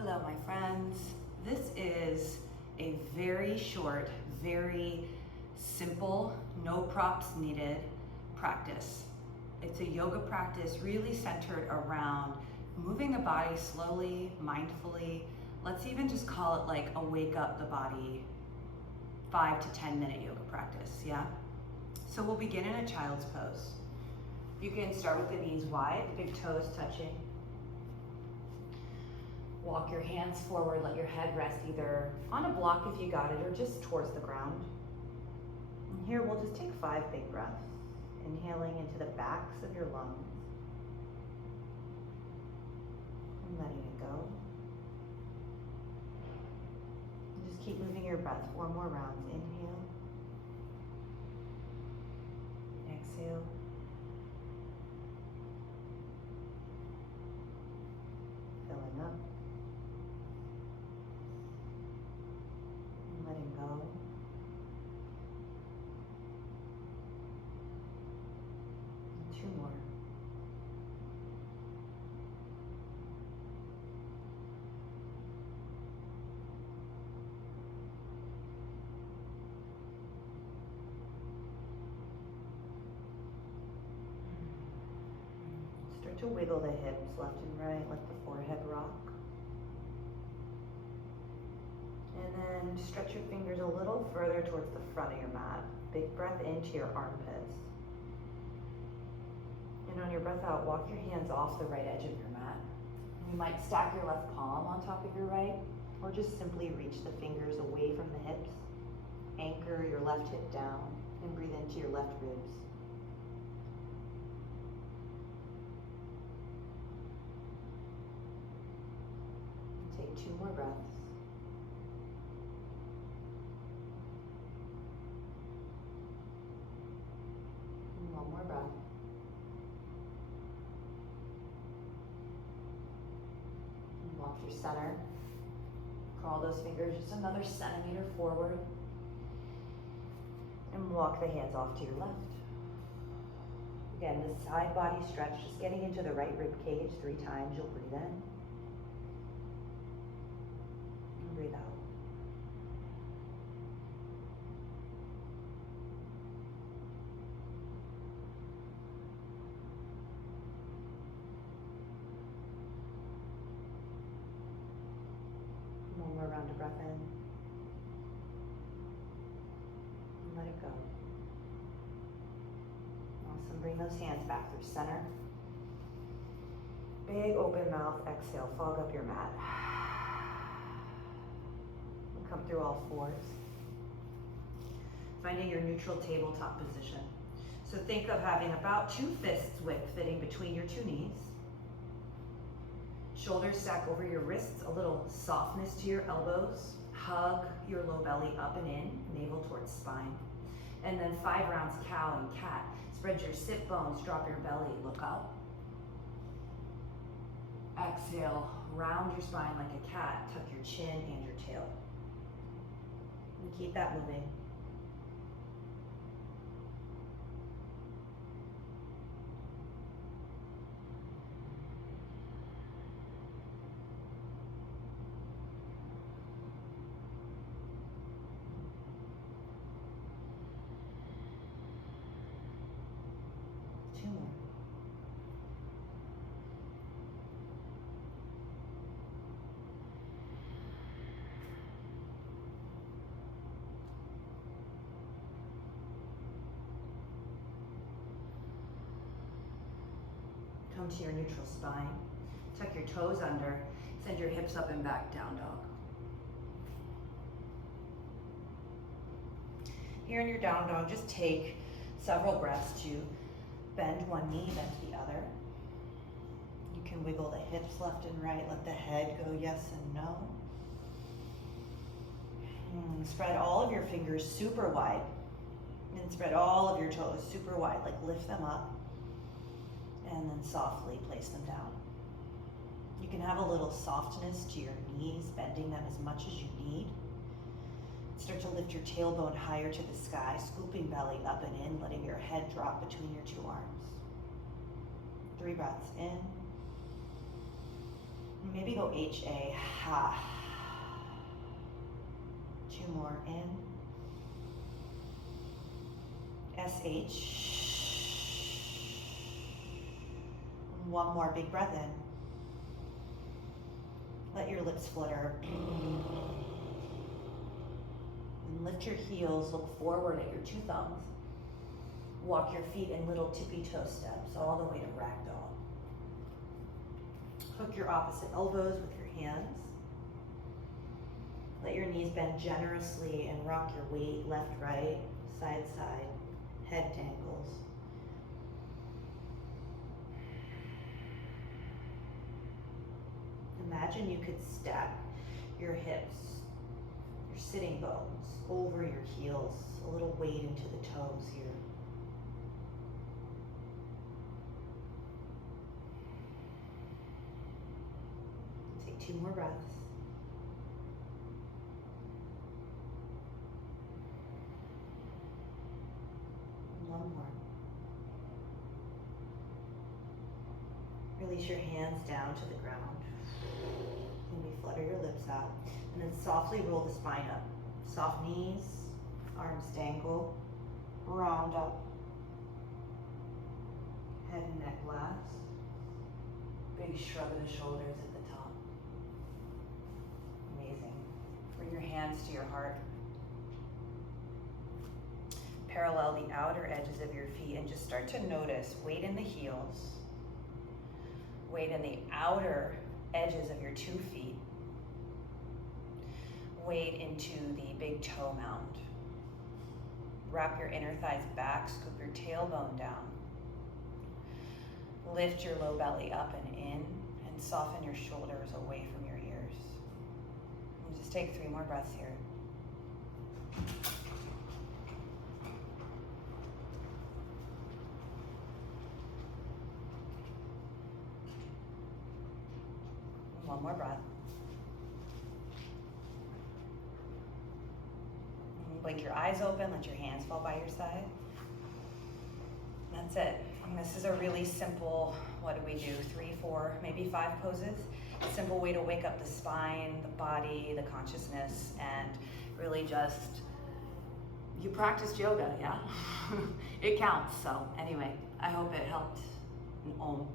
Hello, my friends. This is a very short, very simple, no props needed practice. It's a yoga practice really centered around moving the body slowly, mindfully. Let's even just call it like a wake up the body 5 to 10 minute yoga practice, yeah? So we'll begin in a child's pose. You can start with the knees wide, big toes touching. Walk your hands forward, let your head rest either on a block if you got it or just towards the ground. And here we'll just take 5 big breaths, inhaling into the backs of your lungs and letting it go. And just keep moving your breath 4 more rounds. Inhale, exhale, filling up. Letting go. And 2 more. Start to wiggle the hips left and right, let the forehead rock. And then stretch your fingers a little further towards the front of your mat. Big breath into your armpits. And on your breath out, walk your hands off the right edge of your mat. You might stack your left palm on top of your right, or just simply reach the fingers away from the hips. Anchor your left hip down and breathe into your left ribs. Take 2 more breaths. One more breath. And walk through center. Crawl those fingers just another centimeter forward. And walk the hands off to your left. Again, the side body stretch, just getting into the right rib cage 3 times. You'll breathe in. And breathe out. One more round of breath in. And let it go. Awesome. Bring those hands back through center. Big open mouth. Exhale. Fog up your mat. And come through all 4s. Finding your neutral tabletop position. So think of having about 2 fists width fitting between your 2 knees. Shoulders stack over your wrists, a little softness to your elbows. Hug your low belly up and in, navel towards spine. And then 5 rounds cow and cat. Spread your sit bones, drop your belly, look up. Exhale, round your spine like a cat, tuck your chin and your tail. And keep that moving. Come to your neutral spine. Tuck your toes under. Send your hips up and back, down dog. Here in your down dog, just take several breaths to bend one knee, bend the other. You can wiggle the hips left and right. Let the head go yes and no. Spread all of your fingers super wide. And spread all of your toes super wide, like lift them up. And then softly place them down. You can have a little softness to your knees, bending them as much as you need. Start to lift your tailbone higher to the sky, scooping belly up and in, letting your head drop between your 2 arms. 3 breaths in. Maybe go H-A, ha. 2 more, in. S-H. 1 more, big breath in. Let your lips flutter. And lift your heels, look forward at your 2 thumbs. Walk your feet in little tippy toe steps all the way to ragdoll. Hook your opposite elbows with your hands. Let your knees bend generously and rock your weight left, right, side, side, head tangles. Imagine you could stack your hips, your sitting bones over your heels, a little weight into the toes here. Take 2 more breaths. One more. Release your hands down to the ground. Maybe flutter your lips out. And then softly roll the spine up. Soft knees, arms dangle, round up. Head and neck last. Big shrug of the shoulders at the top. Amazing. Bring your hands to your heart. Parallel the outer edges of your feet and just start to notice weight in the heels, weight in the outer edges of your 2 feet, weight into the big toe mound. Wrap your inner thighs back, scoop your tailbone down. Lift your low belly up and in, and soften your shoulders away from your ears. And just take 3 more breaths here. One more breath. Blink your eyes open, let your hands fall by your side. That's it. And this is a really simple, what do we do? 3, 4, maybe 5 poses. A simple way to wake up the spine, the body, the consciousness, and really just, you practiced yoga, yeah? It counts. So anyway, I hope it helped. And Om.